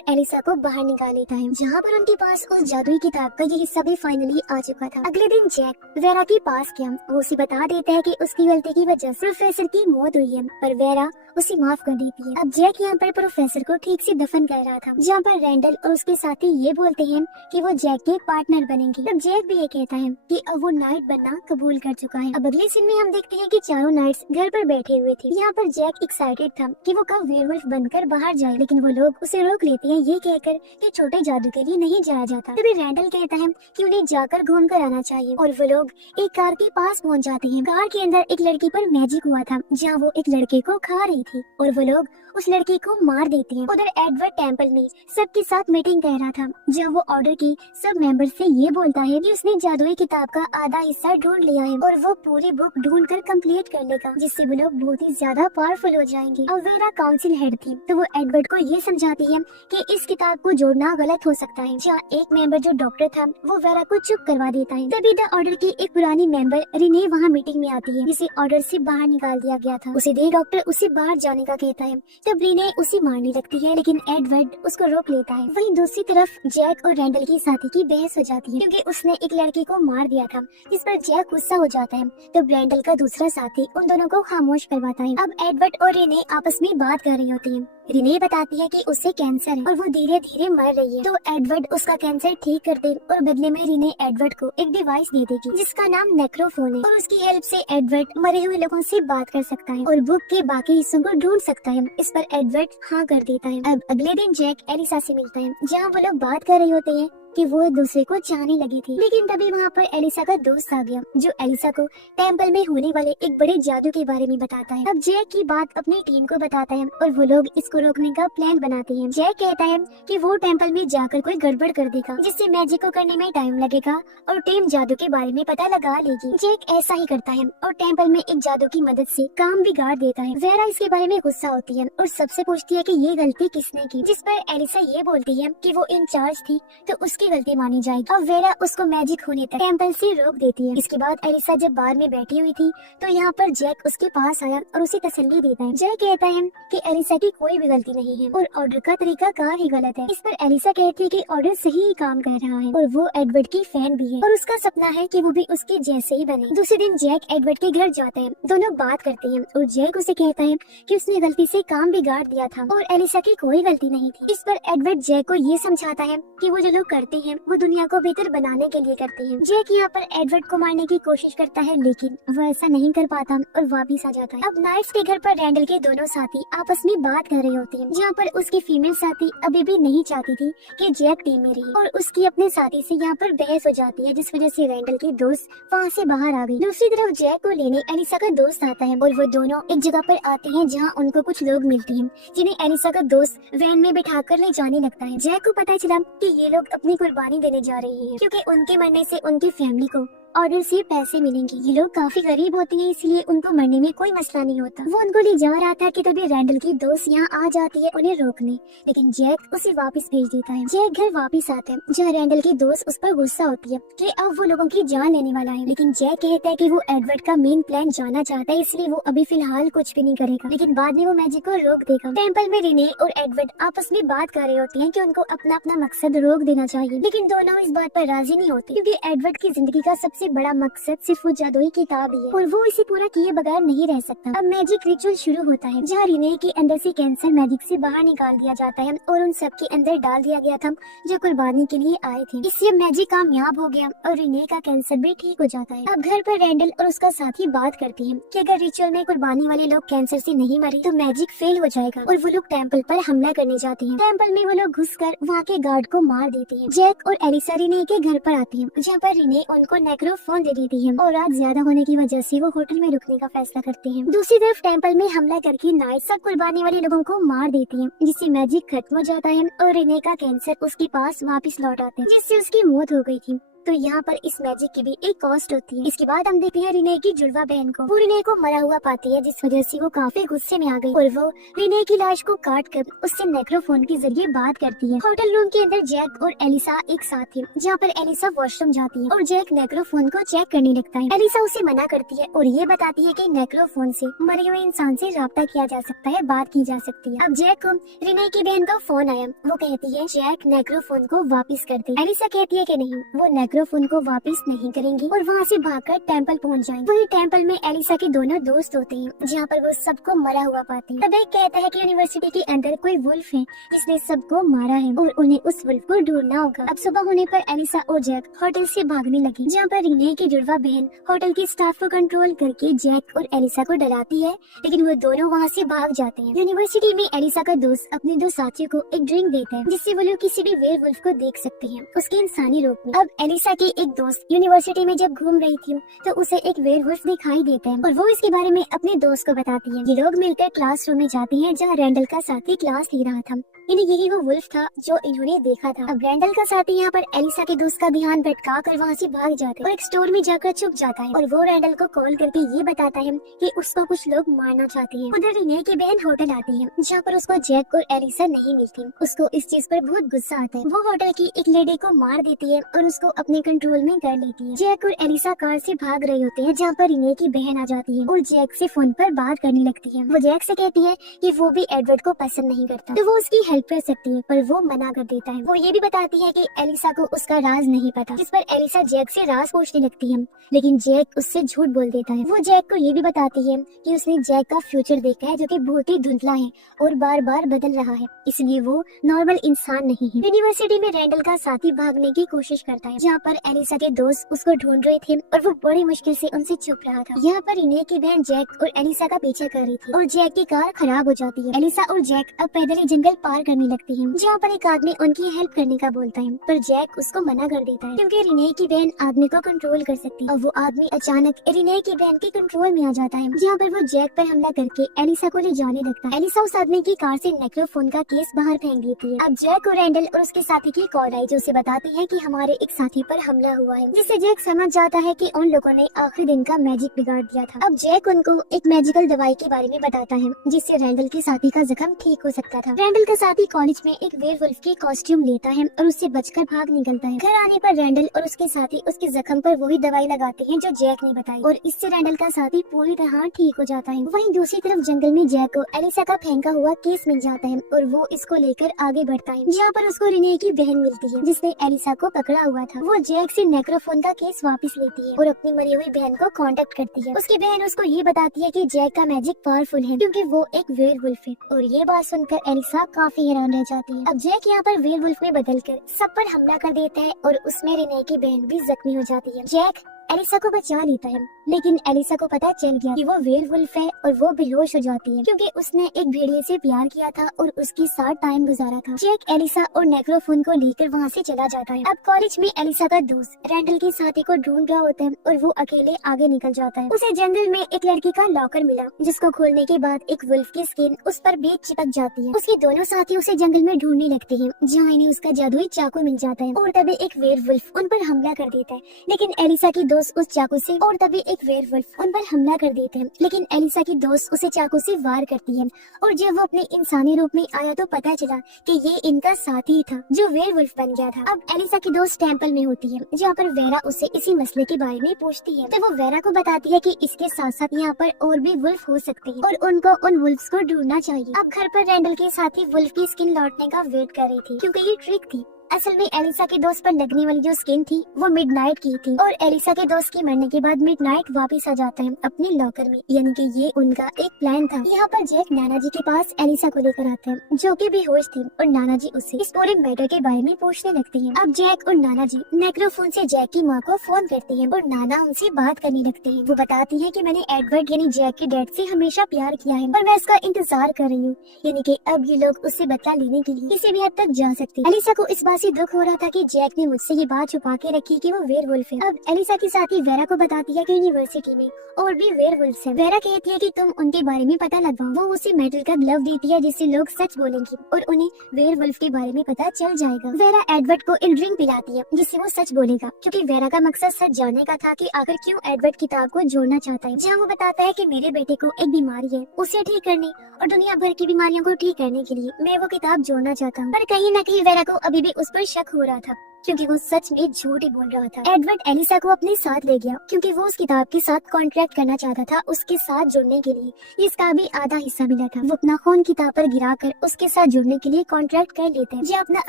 एलिसा को बाहर निकाल लेता है, जहाँ पर उनके पास उस जादुई किताब का ये हिस्सा भी फाइनली आ चुका था। अगले दिन जैक वेरा के पास गया। वो उसे बता देता है कि उसकी गलती की वजह से प्रोफेसर की मौत हुई है, पर वेरा उसे माफ कर देती है। अब जैक यहाँ पर प्रोफेसर को ठीक से दफन कर रहा था, जहाँ पर रैंडल और उसके साथी ये बोलते हैं कि वो जैक के पार्टनर बनेंगे। तब जैक भी ये कहता है कि अब वो नाइट बनना कबूल कर चुका है। अब अगले सीन में हम देखते हैं कि चारों नाइट्स घर पर बैठे हुए थे। यहाँ पर जैक एक्साइटेड था कि वो कब वेयरवुल्फ बनकर बाहर जाए, लेकिन वो लोग उसे रोक लेते हैं ये कहकर कि छोटे जादू के लिए नहीं जाया जाता। तभी रैंडल कहता है कि उन्हें जाकर घूम कर आना चाहिए और वो लोग एक कार के पास पहुँच जाते हैं। कार के अंदर एक लड़की पर मैजिक हुआ था, जहाँ वो एक लड़के को खा रही थी और वो लोग उस लड़की को मार देते हैं। उधर एडवर्ड टेम्पल में सबके साथ मीटिंग कर रहा था, जहाँ वो ऑर्डर की सब मेंबर से ये बोलता है कि उसने जादुई किताब का आधा हिस्सा ढूंढ लिया है और वो पूरी बुक ढूंढकर कंप्लीट कर लेगा, जिससे वो लोग बहुत ही ज्यादा पावरफुल हो जाएंगे। अब वेरा काउंसिल हेड थी, तो वो एडवर्ड को ये समझाती है कि इस किताब को जोड़ना गलत हो सकता है। जहाँ एक मेंबर जो डॉक्टर था वो वेरा को चुप करवा देता है। तभी द ऑर्डर की एक पुरानी मेंबर रिने वहाँ मीटिंग में आती है, जिसे ऑर्डर से बाहर निकाल दिया गया था। उसे देख डॉक्टर उसे बाहर जाने का कहता है। तब रिने उसे मारने लगती है, लेकिन एडवर्ड उसको रोक लेता है। वहीं दूसरी तरफ जैक और रैंडल की साथी की बहस हो जाती है, क्योंकि उसने एक लड़के को मार दिया था, जिस पर जैक गुस्सा हो जाता है। तब रैंडल का दूसरा साथी उन दोनों को खामोश करवाता है। अब एडवर्ड और रिने आपस में बात कर रही होती है। रिने बताती है कि उसे कैंसर है और वो धीरे धीरे मर रही है, तो एडवर्ड उसका कैंसर ठीक कर दे और बदले में रिने एडवर्ड को एक डिवाइस दे देगी जिसका नाम नेक्रोफोन है, और उसकी हेल्प से एडवर्ड मरे हुए लोगों से बात कर सकता है और बुक के बाकी हिस्सों को ढूंढ सकता है। इस पर एडवर्ड हाँ कर देता है। अब अगले दिन जैक एलिसा से मिलता है, जहाँ वो लोग बात कर रहे होते हैं कि वो एक दूसरे को चाहने लगी थी। लेकिन तभी वहाँ पर एलिसा का दोस्त आ गया, जो एलिसा को टेम्पल में होने वाले एक बड़े जादू के बारे में बताता है। अब जैक की बात अपनी टीम को बताता है और वो लोग इसको रोकने का प्लान बनाते हैं। जैक कहता है कि वो टेम्पल में जाकर कोई गड़बड़ कर देगा, जिससे मैजिक को करने में टाइम लगेगा और टीम जादू के बारे में पता लगा लेगी। जैक ऐसा ही करता है और टेम्पल में एक जादू की मदद से काम बिगाड़ देता है। वेरा इसके बारे में गुस्सा होती है और सबसे पूछती है कि ये गलती किसने की, जिस पर एलिसा ये बोलती है कि वो इंचार्ज थी तो उसकी गलती मानी जाएगी। अब वेरा उसको मैजिक होने तक टेम्पल से रोक देती है। इसके बाद एलिसा जब बार में बैठी हुई थी तो यहाँ पर जैक उसके पास आया और उसे तसल्ली देता है। जैक कहता है कि एलिसा की कोई भी गलती नहीं है और ऑर्डर का तरीका कार ही गलत है। इस पर एलिसा कहती है कि ऑर्डर सही काम कर रहा है और वो एडवर्ड की फैन भी है और उसका सपना है कि वो भी उसके जैसे ही बने। दूसरे दिन जैक एडवर्ड के घर जाता है, दोनों बात करते हैं और जैक उसे कहता है कि उसने गलती से काम बिगाड़ दिया था और एलिसा की कोई गलती नहीं थी। इस पर एडवर्ड जैक को ये समझाता है कि वो जो लोग करते हैं वो दुनिया को बेहतर बनाने के लिए करते हैं। जैक यहाँ पर एडवर्ड को मारने की कोशिश करता है, लेकिन वो ऐसा नहीं कर पाता और वापिस आ जाता है। अब नाइट्स के घर पर रैंडल के दोनों साथी आपस में बात कर रहे होते हैं, जहाँ पर उसकी फीमेल साथी अभी भी नहीं चाहती थी कि जैक टीम में रहे और उसकी अपने साथी से यहाँ पर बहस हो जाती है, जिस वजह से रैंडल के दोस्त वहाँ से बाहर आ गई। दूसरी तरफ जैक को लेने एलिसा का दोस्त आता है और वो दोनों एक जगह पर आते हैं, जहाँ उनको कुछ लोग मिलते हैं, जिन्हें एलिसा का दोस्त वैन में बिठा कर ले जाने लगता है। जैक को पता चला कि ये लोग अपनी कुर्बानी देने जा रहे हैं, क्योंकि उनके मरने से उनकी फैमिली को ऑर्डर से पैसे मिलेंगे। ये लोग काफी गरीब होते हैं, इसलिए उनको मरने में कोई मसला नहीं होता। वो उनको ले जा रहा था कि तभी रैंडल की दोस्त यहाँ आ जाती है उन्हें रोकने, लेकिन जैक उसे वापस भेज देता है। जैक घर वापस आता है, जहाँ रैंडल की दोस्त उस पर गुस्सा होती है कि अब वो लोगों की जान लेने वाला है, लेकिन जैक कहता है कि वो एडवर्ड का मेन प्लान जानना चाहता है, इसलिए वो अभी फिलहाल कुछ भी नहीं करेगा, लेकिन बाद में वो मैजिक को रोक देगा। टेम्पल में रिने और एडवर्ड आपस में बात कर रहे होते हैं कि उनको अपना अपना मकसद रोक देना चाहिए, लेकिन दोनों इस बात पर राजी नहीं होते, क्योंकि एडवर्ड की जिंदगी का सबसे सबसे बड़ा मकसद सिर्फ वो जादुई किताब ही है और वो इसे पूरा किए बगैर नहीं रह सकता। अब मैजिक रिचुअल शुरू होता है जहाँ रिने के अंदर से कैंसर मैजिक से बाहर निकाल दिया जाता है और उन सब के अंदर डाल दिया गया था जो कुर्बानी के लिए आए थे। इससे मैजिक कामयाब हो गया और रिने का कैंसर भी ठीक हो जाता है। अब घर पर रैंडल और उसका साथी बात करते हैं कि अगर रिचुअल में कुर्बानी वाले लोग कैंसर से नहीं मरे तो मैजिक फेल हो जाएगा और वो लोग टेम्पल पर हमला करने जाते हैं। टेम्पल में वो लोग घुसकर वहाँ के गार्ड को मार देते हैं। जैक और एलिसा रिने के घर पर आती है जहाँ पर रिने उनको नेक्रोफोन दे देती है और रात ज्यादा होने की वजह से वो होटल में रुकने का फैसला करते हैं। दूसरी तरफ टेम्पल में हमला करके नाइट सब कुर्बानी वाले लोगों को मार देती है जिससे मैजिक खत्म हो जाता है और रिने का कैंसर उसके पास वापस लौट आते हैं जिससे उसकी मौत हो गई थी। तो यहाँ पर इस मैजिक की भी एक कॉस्ट होती है। इसके बाद हम देखते हैं रिने की जुड़वा बहन को। वो रिने को मरा हुआ पाती है जिस वजह से वो काफी गुस्से में आ गई और वो रिने की लाश को काट कर उससे नेक्रोफोन के जरिए बात करती है। होटल रूम के अंदर जैक और एलिसा एक साथ थे जहाँ पर एलिसा वॉशरूम जाती है और जैक नेक्रोफोन को चेक करने लगता है। एलिसा उसे मना करती है और ये बताती है कि नेक्रोफोन से मरे हुए इंसान से राब्ता किया जा सकता है, बात की जा सकती है। अब जैक को रिने की बहन का फोन आया। वो कहती है जैक नेक्रोफोन को वापिस कर दे। एलिसा कहती है कि नहीं, वो नेक्रोफोन को वापस नहीं करेंगी और वहाँ से भागकर टेम्पल पहुँच जाएंगे। वही टेम्पल में एलिसा के दोनों दोस्त होते हैं जहाँ पर वो सबको मरा हुआ पाते हैं। तब एक कहता है कि यूनिवर्सिटी के अंदर कोई वुल्फ है जिसने सबको मारा है और उन्हें उस वुल्फ को ढूंढना होगा। अब सुबह होने पर एलिसा और जैक होटल से भागने लगी जहाँ पर रिने की जुड़वा बहन होटल के स्टाफ को कंट्रोल करके जैक और एलिसा को डराती है, लेकिन वो दोनों वहाँ से भाग जाते हैं। यूनिवर्सिटी में एलिसा का दोस्त अपने दो साथियों को एक ड्रिंक देता है जिससे वो लोग किसी भी वेयरवुल्फ को देख सकते हैं उसके इंसानी रूप में। अब एलिसा की एक दोस्त यूनिवर्सिटी में जब घूम रही थी तो उसे एक वेयरवुल्फ दिखाई देता है और वो इसके बारे में अपने दोस्त को बताती है। ये लोग मिलकर क्लासरूम में जाते हैं जहाँ रैंडल का साथी क्लास ले रहा था। इन्हें यही वो वुल्फ था जो इन्होंने देखा था। अब रैंडल का साथी यहाँ पर एलिसा के दोस्त का ध्यान भटका कर वहाँ से भाग जाता है और एक स्टोर में जाकर छुप जाता है और वो रैंडल को कॉल करके ये बताता है कि उसको कुछ लोग मारना चाहते हैं। उधर रिने की बहन होटल आती है जहाँ पर उसको जैक और एलिसा नहीं मिलती। उसको इस चीज पर बहुत गुस्सा आता है। वो होटल की एक लेडी को मार देती है और उसको अपने कंट्रोल में कर लेती है। जैक और एलिसा कार से भाग रहे होते हैं जहाँ पर रिने की बहन आ जाती है और जैक से फोन पर बात करने लगती है। वो जैक से कहती है कि वो भी एडवर्ड को पसंद नहीं करता तो वो उसकी हेल्प कर सकती है, पर वो मना कर देता है। वो ये भी बताती है कि एलिसा को उसका राज नहीं पता, जिस पर एलिसा जैक से राज पूछने लगती है, लेकिन जैक उससे झूठ बोल देता है। वो जैक को ये भी बताती है कि उसने जैक का फ्यूचर देखा है जो कि बहुत ही धुंधला है और बार बार बदल रहा है, इसलिए वो नॉर्मल इंसान नहीं है। यूनिवर्सिटी में रैंडल का साथी भागने की कोशिश करता है जहाँ पर एलिसा के दोस्त उसको ढूंढ रहे थे और वो बड़ी मुश्किल से उनसे छुप रहा था। यहाँ पर रिने की बहन जैक और एलिसा का पीछा कर रही थी और जैक की कार खराब हो जाती है। एलिसा और जैक अब पैदल ही जंगल पार करने लगती है जहाँ पर एक आदमी उनकी हेल्प करने का बोलता है, पर जैक उसको मना कर देता है क्योंकि रिने की बहन आदमी को कंट्रोल कर सकती है और वो आदमी अचानक रिने की बहन के कंट्रोल में आ जाता है जहाँ पर वो जैक पर हमला करके एलिसा को ले जाने लगता है। एलिसा उस आदमी की कार से नेक्रोफोन का केस बाहर फेंक देती है। अब जैक और रैंडल और उसके साथी की कॉल आई जो उसे बताती है कि हमारे एक साथी पर हमला हुआ है, जिससे जैक समझ जाता है कि उन लोगों ने आखिरी दिन का मैजिक बिगाड़ दिया था। अब जैक उनको एक मैजिकल दवाई के बारे में बताता है जिससे रैंडल के साथी का जख्म ठीक हो सकता था। रैंडल का साथी कॉलेज में एक वेयरवुल्फ की कॉस्ट्यूम लेता है और उससे बचकर भाग निकलता है। घर आने पर रैंडल और उसके साथी उसके जख्म पर वही दवाई लगाते हैं जो जैक ने बताई और इससे रैंडल का साथी पूरी तरह ठीक हो जाता है। वहीं दूसरी तरफ जंगल में जैक को एलिसा का फेंका हुआ केस मिल जाता है और वो इसको लेकर आगे बढ़ता है जहाँ पर उसको रिने की बहन मिलती है जिसने एलिसा को पकड़ा हुआ था। वो जैक से नेक्रोफोन का केस वापस लेती है और अपनी मरी हुई बहन को कांटेक्ट करती है। उसकी बहन उसको ये बताती है कि जैक का मैजिक पावरफुल है क्योंकि वो एक वेयरवुल्फ है और ये बात सुनकर एलिसा काफी हैरान रह जाती है। अब जैक यहाँ पर वेयरवुल्फ में बदलकर सब पर हमला कर देता है और उसमें रिने की बहन भी जख्मी हो जाती है। जैक एलिसा को बचा लेता है, लेकिन एलिसा को पता चल गया कि वो वेयरवुल्फ है और वो बेहोश हो जाती है क्योंकि उसने एक भेड़िए से प्यार किया था और उसके साथ टाइम गुजारा था। जैक एलिसा और नेक्रोफोन को लेकर वहाँ से चला जाता है। अब कॉलेज में एलिसा का दोस्त रैंडल के साथी को ढूंढ रहा होता है और वो अकेले आगे निकल जाता है। उसे जंगल में एक लड़की का लॉकर मिला जिसको खोलने के बाद एक वुल्फ की स्किन उस पर भी चिपक जाती है। उसके दोनों साथी उसे जंगल में ढूंढने लगते हैं जहाँ इन्हें उसका जादुई चाकू मिल जाता है और तभी एक वेयरवुल्फ उन पर हमला कर देता है, लेकिन एलिसा की दोस्त उस चाकू से और तभी एक वेयरवुल्फ उन पर हमला कर देते हैं, लेकिन एलिसा की दोस्त उसे चाकू से वार करती है और जब वो अपने इंसानी रूप में आया तो पता चला कि ये इनका साथी था जो वेयरवुल्फ बन गया था। अब एलिसा की दोस्त टेम्पल में होती है जहाँ पर वेरा उससे इसी मसले के बारे में पूछती है तो वो वेरा को बताती है कि इसके साथ साथ यहाँ पर और भी वुल्फ हो सकते हैं और उनको उन वुल्फ्स को ढूंढना चाहिए। अब घर पर रैंडल के साथी वुल्फ की स्किन लौटने का वेट कर रही थी क्योंकि ये ट्रिक थी असल में एलिसा के दोस्त पर लगने वाली जो स्किन थी वो मिडनाइट की थी और एलिसा के दोस्त की मरने के बाद मिडनाइट वापस आ जाता है अपने लॉकर में, यानी कि ये उनका एक प्लान था। यहाँ पर जैक नाना जी के पास एलिसा को लेकर आते हैं जो कि बेहोश थी और नाना जी उससे इस पूरे मैटर के बारे में पूछने लगते हैं। अब जैक और नाना जी नेक्रोफोन से जैक की माँ को फोन करते हैं और नाना उनसे बात करने लगते हैं। वो बताती है कि मैंने एडवर्ड यानी जैक के डैड से हमेशा प्यार किया है और मैं उसका इंतजार कर रही हूँ, यानी कि अब ये लोग उससे बदला लेने के लिए किसी भी हद तक जा सकते हैं। एलिसा को इस बात से दुख हो रहा था कि जैक ने मुझसे ये बात छुपा के रखी कि वो वेयरवुल्फ है। अब एलिसा की साथी वेरा को बताती है कि यूनिवर्सिटी में और भी वेयरवुल्फ्स हैं। वेरा कहती है कि तुम उनके बारे में पता लगवाओ। वो उसे मेटल का ग्लव देती है जिससे लोग सच बोलेंगे और उन्हें वेयरवुल्फ के बारे में पता चल जाएगा। वेरा एडवर्ड को एक ड्रिंक पिलाती है जिससे वो सच बोलेगा, क्योंकि वेरा का मकसद सच जानने का था कि आखिर क्यों एडवर्ड किताब को जोड़ना चाहता है। जहाँ वो बताता है कि मेरे बेटे को एक बीमारी है, उसे ठीक करने और दुनिया भर की बीमारियों को ठीक करने के लिए मैं वो किताब जोड़ना चाहता हूँ। पर कहीं न कहीं वेरा को अभी भी उस पर शक हो रहा था क्योंकि वो सच में झूठ ही बोल रहा था। एडवर्ड एलिसा को अपने साथ ले गया क्योंकि वो उस किताब के साथ कॉन्ट्रैक्ट करना चाहता था उसके साथ जुड़ने के लिए। इसका भी आधा हिस्सा मिला था। वो अपना खून किताब पर गिराकर उसके साथ जुड़ने के लिए कॉन्ट्रैक्ट कर लेते हैं। जो अपना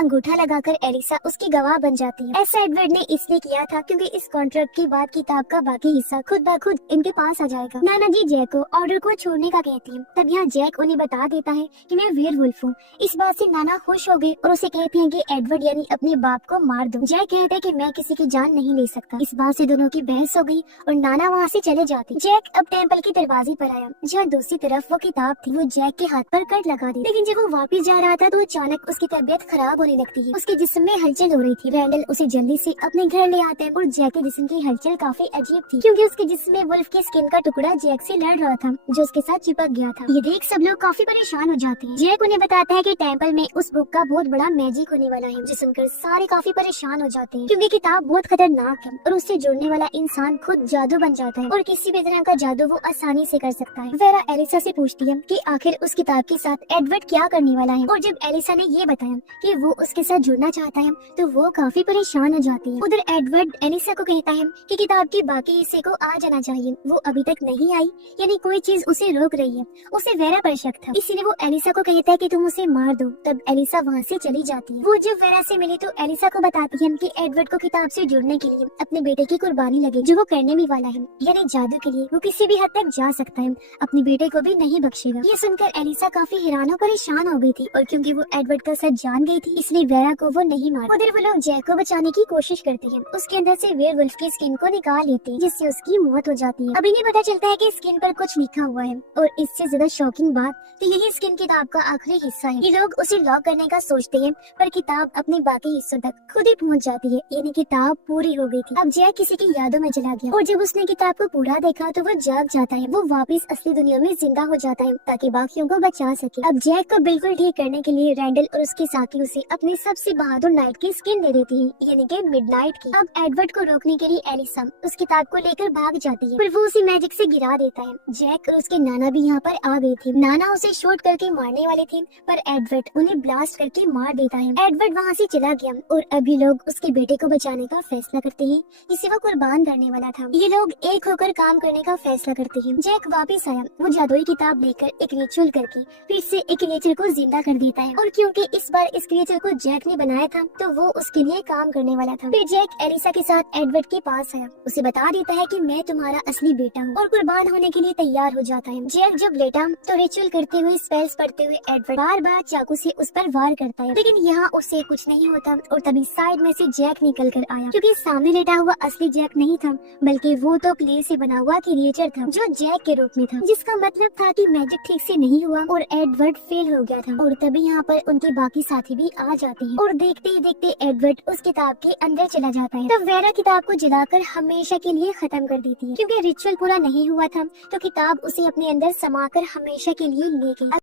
अंगूठा लगाकर एलिसा उसकी गवाह बन जाती है। ऐसा एडवर्ड ने इसलिए किया था क्योंकि इस कॉन्ट्रैक्ट के बाद किताब का बाकी हिस्सा खुद ब खुद इनके पास आ जाएगा। नाना जी जैक को ऑर्डर को छोड़ने का कहती है। तब यहाँ जैक उन्हें बता देता है कि मैं वेयरवुल्फ हूँ। इस बात से नाना खुश हो गए और उसे कहते हैं कि एडवर्ड यानी अपने बाप को मार दो। जैक कहता है कि मैं किसी की जान नहीं ले सकता। इस बात से दोनों की बहस हो गई और नाना वहाँ से चले जाते। जैक अब टेम्पल के दरवाजे पर आया जहाँ दूसरी तरफ वो किताब थी। वो जैक के हाथ पर कट लगा दी, लेकिन जब वो वापस जा रहा था तो अचानक उसकी तबीयत खराब होने लगती है। उसके जिस्म में हलचल हो रही थी। रैंडल उसे जल्दी से अपने घर ले आते हैं और जैक के जिस्म की हलचल काफी अजीब थी क्योंकि उसके जिस्म में वुल्फ की स्किन का टुकड़ा जैक से लड़ रहा था जो उसके साथ चिपक गया था। ये देख सब लोग काफी परेशान हो जाते हैं। जैक उन्हें बताता है कि टेम्पल में उस बुक का बहुत बड़ा मैजिक होने वाला है, जो सुनकर सारे काफी परेशान हो जाते हैं क्योंकि किताब बहुत खतरनाक है और उससे जुड़ने वाला इंसान खुद जादू बन जाता है और किसी भी तरह का जादू वो आसानी से कर सकता है। वेरा एलिसा से पूछती है कि आखिर उस किताब के साथ एडवर्ड क्या करने वाला है और जब एलिसा ने ये बताया कि वो उसके साथ जुड़ना चाहता है तो वो काफी परेशान हो जाती है। उधर एडवर्ड एलिसा को कहता है कि किताब के बाकी हिस्से को आ जाना चाहिए। वो अभी तक नहीं आई, यानी कोई चीज उसे रोक रही है। उसे वेरा पर शक था, इसीलिए वो एलिसा को कहता है कि तुम उसे मार दो। तब एलिसा वहाँ से चली जाती है। वो जब वेरा से मिली तो एलिसा को बताती है कि एडवर्ड को किताब से जुड़ने के लिए अपने बेटे की कुर्बानी लगे जो वो करने भी वाला है, यानी जादू के लिए वो किसी भी हद तक जा सकता है, अपने बेटे को भी नहीं बख्शेगा। ये सुनकर एलिसा काफी हैरान और परेशान हो गई थी और क्योंकि वो एडवर्ड का सच जान गई थी इसलिए वेरा को वो नहीं मारा। उधर वो लोग जैक को बचाने की कोशिश करते हैं। उसके अंदर से वेयरवुल्फ की स्किन को निकाल लेते हैं जिससे उसकी मौत हो जाती है। अभी नहीं पता चलता है कि स्किन पर कुछ लिखा हुआ है और इससे ज्यादा शॉकिंग बात तो यही स्किन किताब का आखिरी हिस्सा है। ये लोग उसे लॉक करने का सोचते हैं पर किताब अपने बाकी हिस्सों तक खुद ही पहुंच जाती है, यानी किताब पूरी हो गई थी। अब जैक किसी की यादों में चला गया और जब उसने किताब को पूरा देखा तो वो जाग जाता है। वो वापस असली दुनिया में जिंदा हो जाता है ताकि बाकियों को बचा सके। अब जैक को बिल्कुल ठीक करने के लिए रैंडल और उसके साथी उसे अपने सबसे बहादुर नाइट की स्किन दे देती है, यानी कि मिडनाइट की। अब एडवर्ड को रोकने के लिए एलिसा उस किताब को लेकर भाग जाती है पर वो उसे मैजिक से गिरा देता है। जैक और उसके नाना भी यहाँ पर आ गए थे। नाना उसे शूट करके मारने वाले थे पर एडवर्ड उन्हें ब्लास्ट करके मार देता है। एडवर्ड वहाँ से चला गया और अभी लोग उसके बेटे को बचाने का फैसला करते हैं जिसे वो कुर्बान करने वाला था। ये लोग एक होकर काम करने का फैसला करते हैं। जैक वापस आया। वो जादुई किताब लेकर एक रिचुअल करके फिर से एक क्रिएचर को जिंदा कर देता है और क्योंकि इस बार इस क्रिएचर को जैक ने बनाया था तो वो उसके लिए काम करने वाला था। फिर जैक एलिसा के साथ एडवर्ड के पास आया। उसे बता देता है कि मैं तुम्हारा असली बेटा हूँ और कुर्बान होने के लिए तैयार हो जाता है। जैक जब लेटा तो रिचुअल करते हुए स्पेल्स पढ़ते हुए एडवर्ड बार बार चाकू से उस पर वार करता है, लेकिन यहाँ उससे कुछ नहीं होता और तभी साइड में से जैक निकल कर आया क्योंकि सामने लेटा हुआ असली जैक नहीं था बल्कि वो तो क्ले से बना हुआ क्रिएचर था जो जैक के रूप में था, जिसका मतलब था कि मैजिक ठीक से नहीं हुआ और एडवर्ड फेल हो गया था। और तभी यहाँ पर उनके बाकी साथी भी आ जाते हैं और देखते ही देखते एडवर्ड उस किताब के अंदर चला जाता है। तब वेरा किताब को जलाकर हमेशा के लिए खत्म कर देती है क्योंकि रिचुअल पूरा नहीं हुआ था तो किताब उसे अपने अंदर समाकर हमेशा के लिए ले गई।